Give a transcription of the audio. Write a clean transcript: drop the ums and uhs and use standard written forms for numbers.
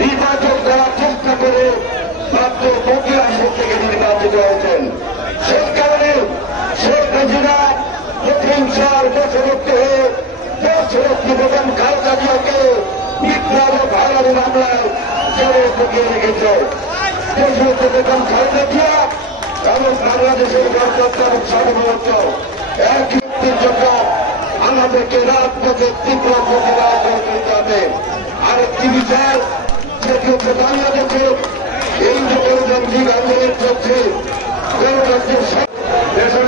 নির্বাচন করার চেষ্টা করে মাত্র ২টি আসন থেকে নির্বাচিত হয়েছেন। সেই কারণে শেখ হাসিনা প্রতিহিংসার বশবর্তী হয়ে দেশরক্ষী বেগম খালেদা জিয়াকে মিথ্যা ও ভাড়ারি মামলায় জেলে ঢুকিয়ে রেখেছে। দেশরক্ষী বেগম খালেদা জিয়া এবং বাংলাদেশের গণতন্ত্র এবং সার্বভৌমত্ব এক মুক্তির জন্য আমাদেরকে রাজপথে তীব্র প্রতিবাদ করতে হবে। আরেকটি বিষয় সেটি হচ্ছে বাংলাদেশে এই যে গণতান্ত্রিক আন্দোলন চলছে, গণতন্ত্রের দেশের